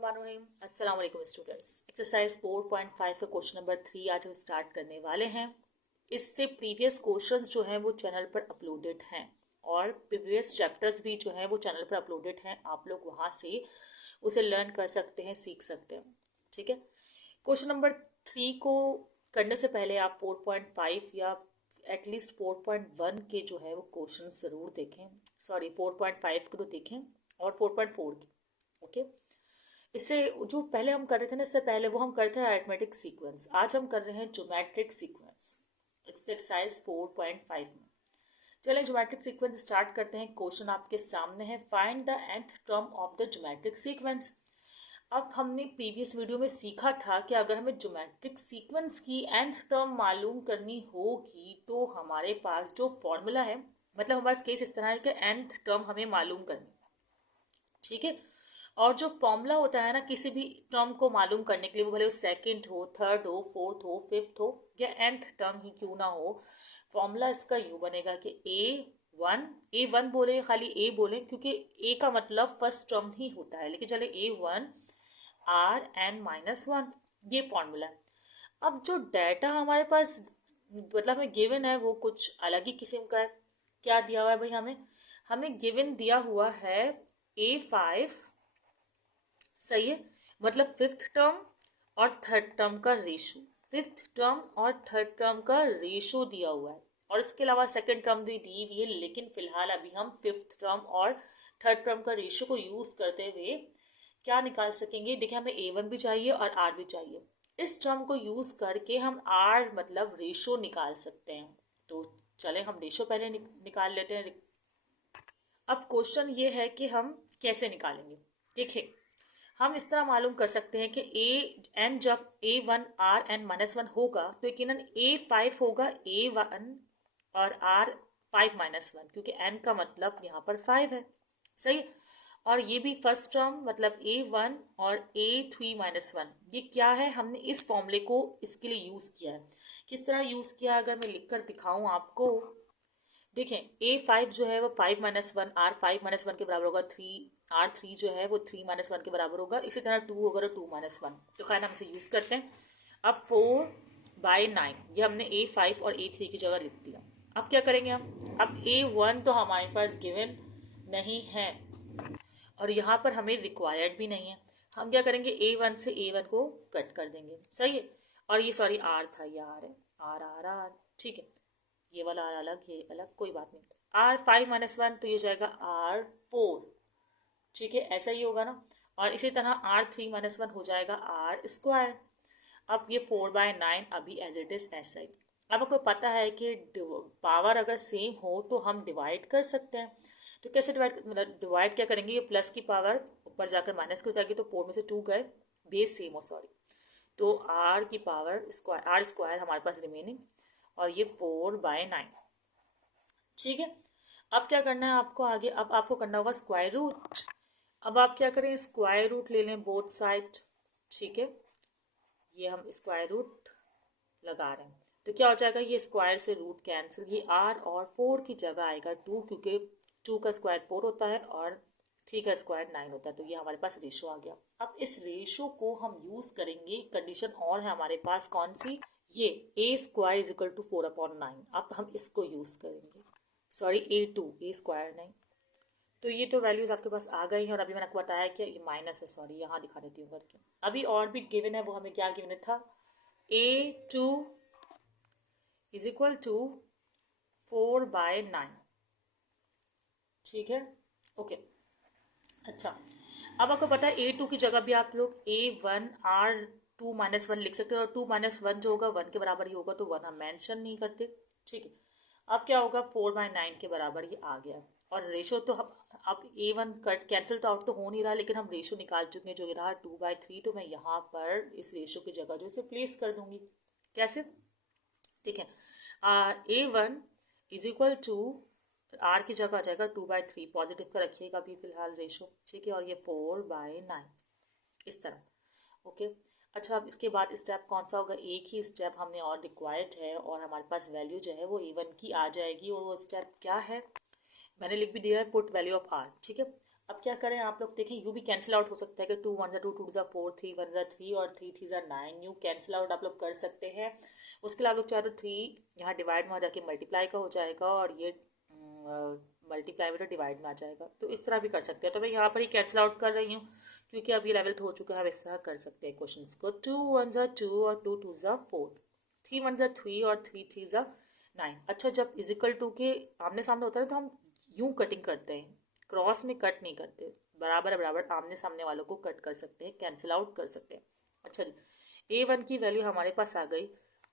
बिस्मिल्लाहिर्रहमानिर्रहीम। अस्सलाम वालेकुम स्टूडेंट्स। एक्सरसाइज 4.5 का क्वेश्चन नंबर 3 आज हम स्टार्ट करने वाले हैं। इससे प्रीवियस क्वेश्चंस जो हैं वो चैनल पर अपलोडेड हैं और प्रीवियस चैप्टर्स भी जो हैं वो चैनल पर अपलोडेड हैं। आप लोग वहाँ से उसे लर्न कर सकते हैं, सीख सकते हैं। ठीक है, क्वेश्चन नंबर 3 को करने से पहले आप 4.5 या एटलीस्ट 4.1 के जो है वो क्वेश्चन ज़रूर देखें। सॉरी 4.5 के तो देखें और 4.4 के। ओके, इससे जो पहले हम कर रहे थे ना, इससे पहले वो हम करते हैं अरिथमेटिक सीक्वेंस। आज हम कर रहे हैं ज्योमेट्रिक सीक्वेंस एक्सरसाइज 4.5 में। चलिए ज्योमेट्रिक सीक्वेंस स्टार्ट करते हैं। क्वेश्चन आपके सामने है, find the nth term of the geometric sequence. अब हमने प्रीवियस वीडियो में सीखा था कि अगर हमें ज्योमेट्रिक सीक्वेंस की nth टर्म मालूम करनी होगी तो हमारे पास जो फॉर्मूला है, मतलब हमारे पास केस इस तरह है कि nth टर्म हमें मालूम करनी। ठीक है, और जो फॉर्मूला होता है ना किसी भी टर्म को मालूम करने के लिए, वो भले वो सेकंड हो, थर्ड हो, फोर्थ हो, फिफ्थ हो या nth टर्म ही क्यों ना हो, फॉर्मूला इसका यूँ बनेगा कि ए वन बोले, खाली ए बोले क्योंकि ए का मतलब फर्स्ट टर्म ही होता है, लेकिन चले A1 Rn-1, ये फॉर्मूला है। अब जो डाटा हमारे पास मतलब हमें गिवन है वो कुछ अलग ही किस्म का है। क्या दिया हुआ है भाई? हमें गिवन दिया हुआ है A5, सही है, मतलब फिफ्थ टर्म और थर्ड टर्म का रेशो, फिफ्थ टर्म और थर्ड टर्म का रेशो दिया हुआ है, और इसके अलावा सेकंड टर्म भी दी हुई है, लेकिन फिलहाल अभी हम फिफ्थ टर्म और थर्ड टर्म का रेशो को यूज करते हुए क्या निकाल सकेंगे। देखिए, हमें A1 भी चाहिए और R भी चाहिए। इस टर्म को यूज करके हम R मतलब रेशो निकाल सकते हैं। तो चले हम रेशो पहले निकाल लेते हैं। अब क्वेश्चन ये है कि हम कैसे निकालेंगे। देखिए, हम इस तरह मालूम कर सकते हैं कि A n जब A1 Rn-1 होगा तो यकीनन A5 होगा A1 और R5-1, क्योंकि n का मतलब यहाँ पर 5 है, सही। और ये भी फर्स्ट टर्म मतलब A1 और A3-1, ये क्या है, हमने इस फॉर्मूले को इसके लिए यूज़ किया है। किस तरह यूज़ किया, अगर मैं लिख कर दिखाऊँ आपको। देखें, A5 जो है वो 5-1, R5-1 के बराबर होगा 3, R3 जो है वो 3-1 के बराबर होगा। इसी तरह 2 होगा तो 2-1, तो खैर हम इसे यूज़ करते हैं। अब 4/9 ये हमने A5 और A3 की जगह लिख दिया। अब क्या करेंगे हम? अब A1 तो हमारे पास गिवन नहीं है और यहाँ पर हमें रिक्वायर्ड भी नहीं है। हम क्या करेंगे, A1 से A1 को कट कर देंगे, सही है। और ये सॉरी R था, ये R है, R, ठीक है, ये वाला R अलग, ये अलग, कोई बात नहीं। R5-1 तो ये जाएगा R4, ठीक है, ऐसा ही होगा ना। और इसी तरह R3-1 हो जाएगा R²। अब ये 4/9 अभी एज इट इज़ ऐसा ही। अब आपको पता है कि पावर अगर सेम हो तो हम डिवाइड कर सकते हैं। तो कैसे डिवाइड, मतलब डिवाइड क्या करेंगे, ये प्लस की पावर ऊपर जाकर माइनस हो जाएगी, तो 4 में से 2 गए, बेस सेम हो, सॉरी, तो R की पावर स्क्वायर, R² हमारे पास रिमेनिंग, और ये 4/9, ठीक है। अब क्या करना है आपको आगे, अब आपको करना होगा स्क्वायर रूट। अब आप क्या करें, स्क्वायर रूट ले लें बोथ साइड, ठीक है, ये हम स्क्वायर रूट लगा रहे हैं तो क्या हो जाएगा, ये स्क्वायर से रूट कैंसिल, ये R और 4 की जगह आएगा 2, क्योंकि 2 का स्क्वायर 4 होता है और 3 का स्क्वायर 9 होता है, तो ये हमारे पास रेशो आ गया। अब इस रेशो को हम यूज़ करेंगे, कंडीशन और है हमारे पास, कौन सी, ये A² = 4/9। अब हम इसको यूज़ करेंगे, सॉरी A2 नहीं, तो ये तो वैल्यूज़ आपके पास आ गई हैं। और अभी मैंने आपको बताया कि ये माइनस है, सॉरी यहाँ दिखा देती हूँ करके। अभी और भी गिवन है, वो हमें क्या गिवन था, A2 = 4/9, ठीक है, ओके। अच्छा, अब आपको पता है A2 की जगह भी आप लोग A1 R2-1 लिख सकते हो, और 2-1 जो होगा 1 के बराबर ही होगा, तो 1 हम मेंशन नहीं करते, ठीक है। अब क्या होगा, 4/9 के बराबर ये आ गया। और रेशो तो हम अब A1 कट कैंसिल तो आउट तो हो नहीं रहा, लेकिन हम रेशो निकाल चुके हैं, जो ये रहा 2/3, तो मैं यहाँ पर इस रेशो की जगह जो इसे प्लेस कर दूंगी। कैसे, ठीक है, A1 = R की जगह आ जाएगा 2/3, पॉजिटिव का रखिएगा अभी फिलहाल रेशो, ठीक है, और ये 4/9 इस तरह, ओके। अच्छा, अब इसके बाद स्टेप कौन सा होगा, एक ही स्टेप हमने और रिक्वायर्ड है, और हमारे पास वैल्यू जो है वो A1 की आ जाएगी, और वो स्टेप क्या है मैंने लिख भी दिया है, पुट वैल्यू ऑफ R, ठीक है। अब क्या करें आप लोग देखें, यू भी कैंसिल आउट हो सकता है कि 2 1 2 2 4 3 1 3 और 3 3 9, यू कैंसिल आउट आप लोग कर सकते हैं। उसके लिए आप लोग चाहे तो 3 यहाँ डिवाइड में आ जाके मल्टीप्लाई का हो जाएगा और ये मल्टीप्लाई में तो डिवाइड में आ जाएगा, तो इस तरह भी कर सकते हैं। तो मैं यहाँ पर ही कैंसिल आउट कर रही हूँ क्योंकि अब ये लेवल हो चुका है, हम इस तरह कर सकते हैं क्वेश्चन को। 2 1 2 और 2 2 4, 3 1 3 और 3 3 9। अच्छा, जब इजिकल टू के आमने सामने होता है तो हम यूं कटिंग करते हैं, क्रॉस में कट नहीं करते, बराबर बराबर आमने सामने वालों को कट कर सकते हैं, कैंसिल आउट कर सकते हैं। अच्छा जी, A1 की वैल्यू हमारे पास आ गई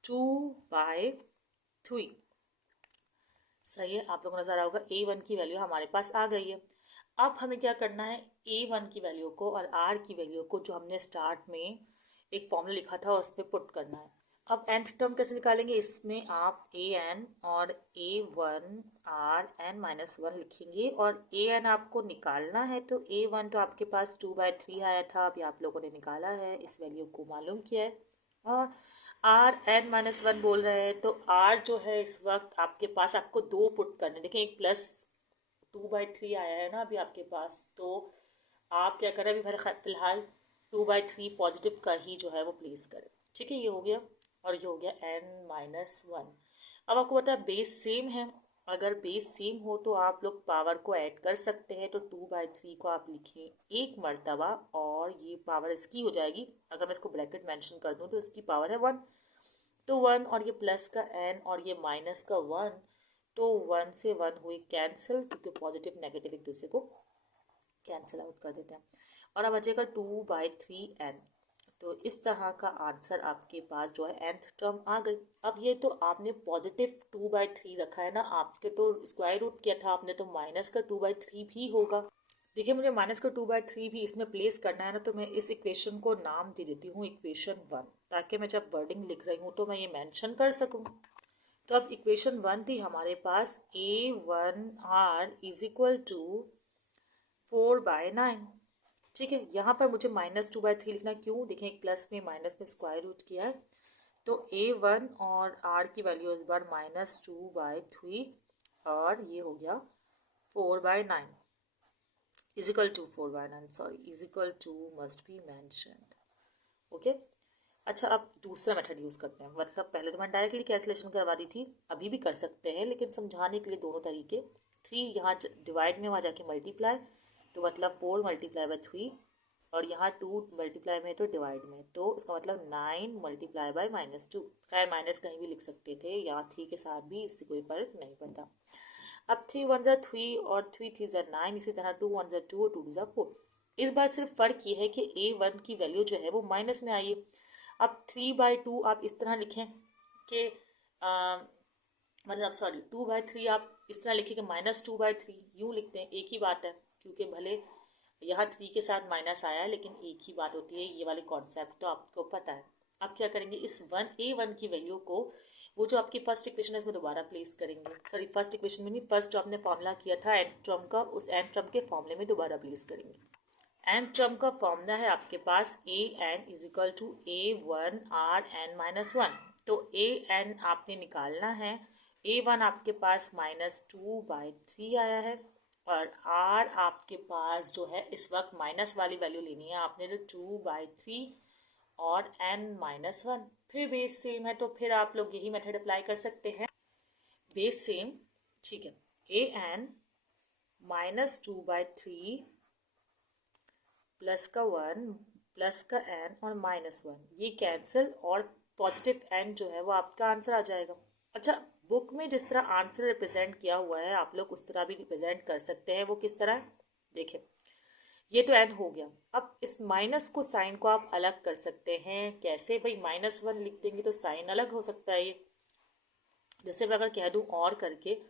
2/3। सही है, आप लोगों को नजर आ रहा होगा A1 की वैल्यू हमारे पास आ गई है। अब हमें क्या करना है, A1 की वैल्यू को और R की वैल्यू को जो हमने स्टार्ट में एक फॉर्मूला लिखा था उस पर पुट करना है। अब nth टर्म कैसे निकालेंगे, इसमें आप an और a1 rn-1 लिखेंगे और an आपको निकालना है, तो a1 तो आपके पास 2/3 आया था, अभी आप लोगों ने निकाला है, इस वैल्यू को मालूम किया है। और rn-1 बोल रहे हैं तो r जो है इस वक्त आपके पास आपको 2 पुट करने, देखें एक प्लस 2/3 आया है ना अभी आपके पास, तो आप क्या करें अभी फिलहाल 2/3 पॉजिटिव का ही जो है वो प्लेस करें। ठीक है, ये हो गया और ये हो गया n-1। अब आपको पता है बेस सेम है, अगर बेस सेम हो तो आप लोग पावर को ऐड कर सकते हैं, तो 2/3 को आप लिखें एक मर्तबा और ये पावर इसकी हो जाएगी, अगर मैं इसको ब्रैकेट मेंशन कर दूं तो इसकी पावर है 1, तो 1 और ये प्लस का n और ये माइनस का 1, तो 1 से 1 हुई कैंसिल, क्योंकि पॉजिटिव नेगेटिव एक दूसरे को कैंसिल आउट कर देते हैं। और अब बचेगा 2/3n, तो इस तरह का आंसर आपके पास जो है nth टर्म आ गई। अब ये तो आपने पॉजिटिव 2/3 रखा है ना, आपके तो स्क्वायर रूट किया था आपने, तो माइनस का 2/3 भी होगा। देखिए मुझे माइनस का 2/3 भी इसमें प्लेस करना है ना, तो मैं इस इक्वेशन को नाम दे देती हूँ इक्वेशन 1, ताकि मैं जब वर्डिंग लिख रही हूँ तो मैं ये मेंशन कर सकूँ। तो अब इक्वेशन 1 थी हमारे पास a1r इज इक्वल टू 4/9। ठीक है, यहाँ पर मुझे -2/3 लिखना, क्यों, देखें एक प्लस में माइनस में स्क्वायर रूट किया है, तो a1 और r की वैल्यू इस बार -2/3 और ये हो गया 4/9 is equal to 4/9, sorry is equal to must be mentioned. Okay, अच्छा अब दूसरा मेथड यूज़ करते हैं, मतलब पहले तो मैं डायरेक्टली कैंसिलेशन करवा दी थी, अभी भी कर सकते हैं, लेकिन समझाने के लिए दोनों तरीके। 3 यहाँ डिवाइड में वहाँ जाके मल्टीप्लाई, तो मतलब 4 × 3, और यहाँ 2 मल्टीप्लाई में तो डिवाइड में, तो इसका मतलब 9 × -2। खैर माइनस कहीं भी लिख सकते थे, यहाँ 3 के साथ भी इससे कोई फर्क नहीं पड़ता। अब 3 1 3 और 3 3 9, इसी तरह 2 1 2 और 2 2 4। इस बार सिर्फ फ़र्क ये है कि a1 की वैल्यू जो है वो माइनस में आई है। अब 3/2 आप इस तरह लिखें कि मतलब सॉरी 2/3 आप इस तरह लिखें कि -2/3, यूँ लिखते हैं, एक ही बात है, क्योंकि भले यहाँ 3 के साथ माइनस आया है लेकिन एक ही बात होती है, ये वाले कॉन्सेप्ट तो आपको पता है। अब क्या करेंगे, इस a1 की वैल्यू को वो जो आपकी फर्स्ट इक्वेशन है इसमें दोबारा प्लेस करेंगे, सॉरी फर्स्ट इक्वेशन में नहीं, फर्स्ट जो आपने फॉर्मूला किया था एन टर्म का, उस एन टर्म के फॉर्मूले में दोबारा प्लेस करेंगे। एन टर्म का फॉर्मूला है आपके पास an is equal to a1 rn-1, तो an आपने निकालना है, a1 आपके पास -2/3 आया है, और r आपके पास जो है इस वक्त माइनस वाली वैल्यू लेनी है आपने, तो 2/3 और n-1, फिर बेस सेम है तो फिर आप लोग यही मेथड अप्लाई कर सकते हैं, बेस सेम। ठीक है, an -2/3 प्लस का 1 प्लस का n और -1, ये कैंसिल, और पॉजिटिव n जो है वो आपका आंसर आ जाएगा। अच्छा, बुक में जिस तरह आंसर रिप्रेजेंट किया हुआ है आप लोग उस तरह भी रिप्रेजेंट कर सकते हैं, वो किस तरह, देखें ये तो n हो गया, अब इस माइनस को साइन को आप अलग कर सकते हैं, कैसे भाई, -1 लिख देंगे तो साइन अलग हो सकता है, ये जैसे मैं अगर कह दूं और करके,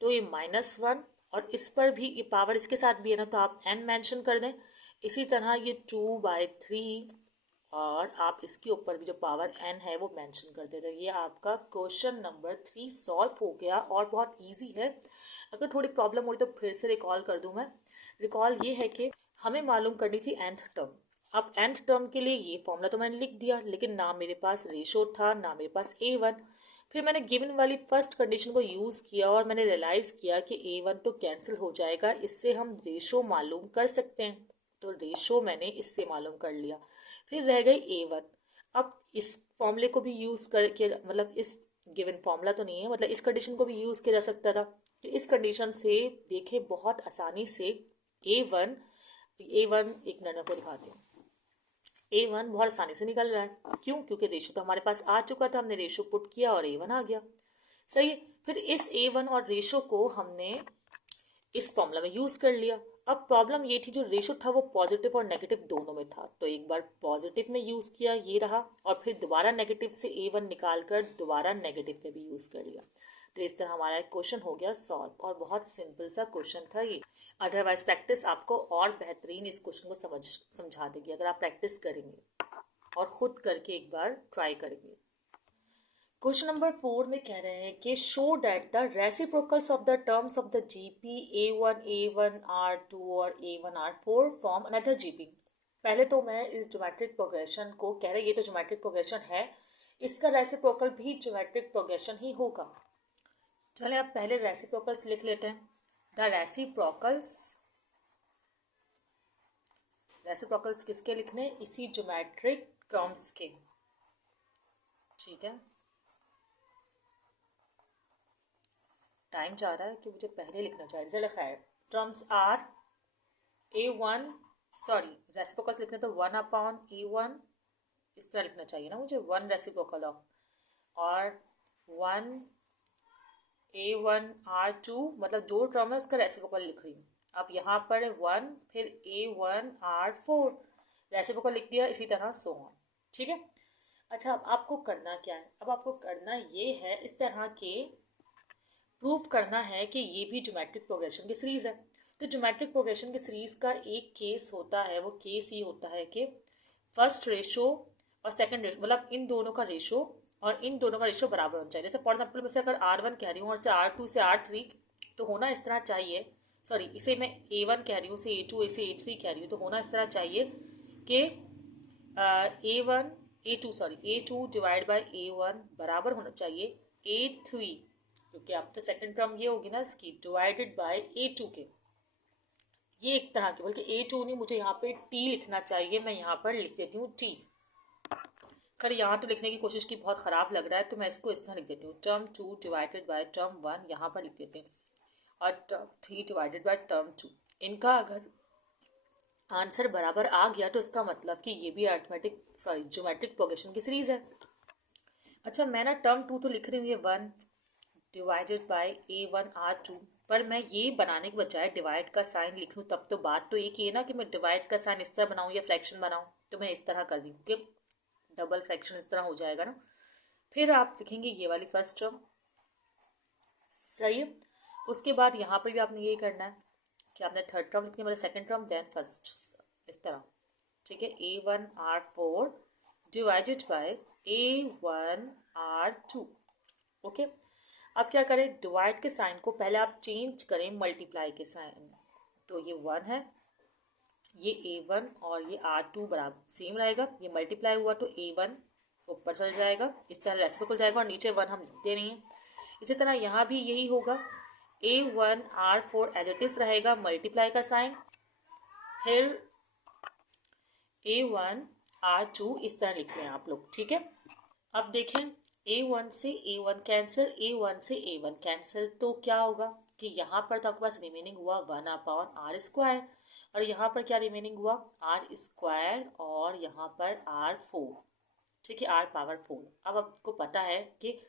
तो ये -1 और इस पर भी ये पावर इसके साथ भी है ना, तो आप n मेंशन कर दें, इसी तरह ये 2/3 और आप इसके ऊपर भी जो पावर n है वो मेंशन कर देते हैं। ये आपका क्वेश्चन नंबर 3 सॉल्व हो गया और बहुत इजी है। अगर थोड़ी प्रॉब्लम हुई तो फिर से रिकॉल कर दूं मैं। रिकॉल ये है कि हमें मालूम करनी थी nth टर्म। अब nth टर्म के लिए ये फॉर्मूला तो मैंने लिख दिया, लेकिन ना मेरे पास रेशो था ना मेरे पास a1। फिर मैंने गिवन वाली फर्स्ट कंडीशन को यूज़ किया और मैंने रियलाइज़ किया कि A1 तो कैंसिल हो जाएगा, इससे हम रेशो मालूम कर सकते हैं, तो रेशो मैंने इससे मालूम कर लिया। फिर रह गई A1। अब इस फॉर्मूले को भी यूज़ करके, मतलब इस गिवन फॉर्मूला तो नहीं है, मतलब इस कंडीशन को भी यूज़ किया जा सकता था। तो इस कंडीशन से देखे बहुत आसानी से A1 एक मिनट आपको दिखाती हूँ। A1 बहुत आसानी से निकल रहा है। क्यों? क्योंकि रेशो तो हमारे पास आ चुका था, हमने रेशो पुट किया और A1 आ गया। सही है। फिर इस A1 और रेशो को हमने इस फॉर्मूला में यूज़ कर लिया। अब प्रॉब्लम ये थी, जो रेशो था वो पॉजिटिव और नेगेटिव दोनों में था, तो एक बार पॉजिटिव में यूज़ किया, ये रहा, और फिर दोबारा नेगेटिव से A1 निकाल कर दोबारा नेगेटिव में भी यूज़ कर लिया। तो इस तरह हमारा एक क्वेश्चन हो गया सॉल्व, और बहुत सिंपल सा क्वेश्चन था ये। अदरवाइज प्रैक्टिस आपको और बेहतरीन इस क्वेश्चन को समझा देगी, अगर आप प्रैक्टिस करेंगे और ख़ुद करके एक बार ट्राई करेंगे। क्वेश्चन नंबर 4 में कह रहे हैं कि show that the reciprocals of the terms of the GP A1R2 और A1R4 फॉर्म अनदर जीपी। पहले तो मैं इस ज्योमेट्रिक प्रोग्रेशन को कह रहे हैं, ये तो ज्योमेट्रिक प्रोग्रेशन है, इसका रेसिप्रोकल भी ज्योमेट्रिक प्रोग्रेशन ही होगा। चलें अब पहले रेसिप्रोकल्स लिख लेते हैं। द रेसिप्रोकल्स किसके लिखने? इसी ज्योमेट्रिक टर्म्स के। ठीक है, टाइम जा रहा है कि मुझे पहले लिखना चाहिए। चलो खैर, terms are A1, sorry reciprocals लिखने तो 1/A1 इस तरह लिखना चाहिए ना मुझे, 1 रेसिप्रोकल ऑफ, और 1 A1R2, मतलब जो टर्म है उसका रेसिप्रोकल लिख रही हूँ। अब यहाँ पर 1, फिर A1R4 रेसिप्रोकल लिख दिया, इसी तरह सो ऑन। ठीक है। अच्छा, अब आपको करना क्या है? अब आपको करना ये है, इस तरह के प्रूफ करना है कि ये भी ज्योमेट्रिक प्रोग्रेशन की सीरीज़ है। तो ज्योमेट्रिक प्रोग्रेशन की सीरीज़ का एक केस होता है, वो केस ये होता है कि फर्स्ट रेशो और सेकंड रेशो, मतलब इन दोनों का रेशो और इन दोनों का रेशो बराबर होना चाहिए। जैसे फॉर एग्जाम्पल मैं से अगर R1 कह रही हूँ और से R2 से R3, तो होना इस तरह चाहिए, सॉरी इसे मैं A1 कह रही हूँ, इसे A2, इसे A3 कह रही हूँ, तो होना इस तरह चाहिए कि A2 डिवाइड बाई A1 बराबर होना चाहिए A3, क्योंकि अब तो सेकंड टर्म ये होगी ना इसकी, डिवाइडेड बाय A2 के। ये एक तरह की, बल्कि A2 नहीं, मुझे यहाँ पे T लिखना चाहिए, मैं यहाँ पर लिख देती हूँ T। खैर यहाँ तो लिखने की कोशिश की बहुत ख़राब लग रहा है, तो मैं इसको इस तरह लिख देती हूँ, टर्म 2 डिवाइडेड बाय टर्म 1 यहाँ पर लिख देते हैं, और टर्म 3 डिवाइडेड बाय टर्म 2। इनका अगर आंसर बराबर आ गया तो इसका मतलब कि ये भी ज्योमेट्रिक प्रोग्रेशन की सीरीज़ है। अच्छा, मैं ना टर्म 2 तो लिख रही हूँ, ये 1 डिवाइडेड बाय A1R2, पर मैं ये बनाने के बजाय डिवाइड का साइन लिख लूँ, तब तो बात तो एक ही है ना कि मैं डिवाइड का साइन इस तरह बनाऊँ या फ्रैक्शन बनाऊँ, तो मैं इस तरह कर रही हूँ कि डबल फ्रैक्शन इस तरह हो जाएगा ना। फिर आप लिखेंगे ये वाली फर्स्ट टर्म, सही है। उसके बाद यहाँ पर भी आपने ये करना है कि आपने थर्ड टर्म लिखनी है, मतलब सेकेंड टर्म देन फर्स्ट, इस तरह। ठीक है, A1R4 divided by A1R2। Okay, अब क्या करें, डिवाइड के साइन को पहले आप चेंज करें मल्टीप्लाई के साइन, तो ये 1 है, ये A1 और ये R2 बराबर सेम रहेगा, ये मल्टीप्लाई हुआ तो A1 ऊपर चल जाएगा, इस तरह रेसिप्रोकल जाएगा, और नीचे 1 हम लिखते नहीं हैं। इसी तरह यहाँ भी यही होगा, A1R4 एज इट इज रहेगा, मल्टीप्लाई का साइन, फिर A1R2 इस तरह लिख रहे हैं आप लोग। ठीक है, अब देखें, A1 से A1 कैंसिल, A1 से A1 कैंसिल, तो क्या होगा कि यहाँ पर तो आपके पास रिमेनिंग हुआ 1/R², और यहाँ पर क्या रिमेनिंग हुआ R², और यहाँ पर R4। ठीक है, R⁴। अब आपको पता है कि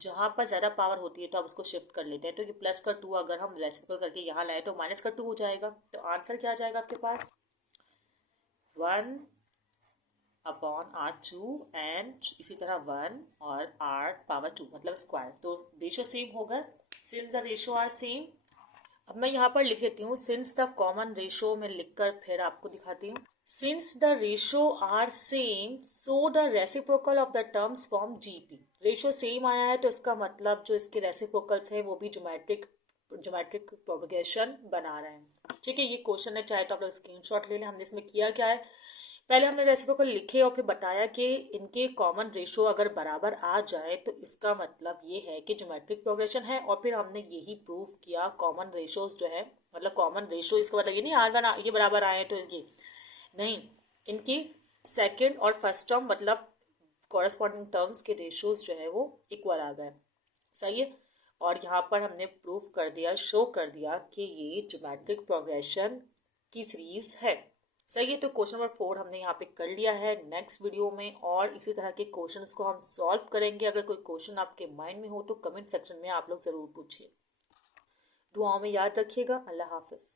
जहाँ पर ज़्यादा पावर होती है तो आप उसको शिफ्ट कर लेते हैं, तो ये प्लस का 2 अगर हम रेसिप्रोकल करके यहाँ लाए तो माइनस का 2 हो जाएगा, तो आंसर क्या आ जाएगा आपके पास 1/R2 एंड इसी तरह 1 और R⁴, मतलब स्क्वायर, तो रेशो सेम होगा, since the ratio are same. अब मैं यहाँ पर लिख देती हूँ सिंस द कॉमन रेशो, में लिखकर फिर आपको दिखाती हूँ। Since the ratio are same so the reciprocal of the terms form GP। Ratio same आया है तो इसका मतलब जो इसके रेसिप्रोकल्स है वो भी ज्योमेट्रिक प्रोग्रेशन बना रहे हैं। ठीक है, ये क्वेश्चन है, चाहे तो आप लोग स्क्रीनशॉट ले लें। हमने इसमें किया क्या है, पहले हमने रेसिप्रोकल लिखे और फिर बताया कि इनके कॉमन रेशो अगर बराबर आ जाए तो इसका मतलब ये है कि ज्योमेट्रिक प्रोग्रेशन है, और फिर हमने यही प्रूफ किया कॉमन रेशोज जो है, मतलब कॉमन रेशो इसका मतलब ये नहीं R1 ये बराबर आए तो ये नहीं, इनकी सेकंड और फर्स्ट टर्म मतलब कॉरेस्पॉन्डिंग टर्म्स के रेशोज जो है वो इक्वल आ गए। सही है। और यहाँ पर हमने प्रूफ कर दिया, शो कर दिया कि ये ज्योमेट्रिक प्रोग्रेशन की सीरीज है। सही है। तो क्वेश्चन नंबर 4 हमने यहाँ पे कर लिया है। नेक्स्ट वीडियो में और इसी तरह के क्वेश्चंस को हम सॉल्व करेंगे। अगर कोई क्वेश्चन आपके माइंड में हो तो कमेंट सेक्शन में आप लोग ज़रूर पूछिए। दुआओं में याद रखिएगा। अल्लाह हाफिज़।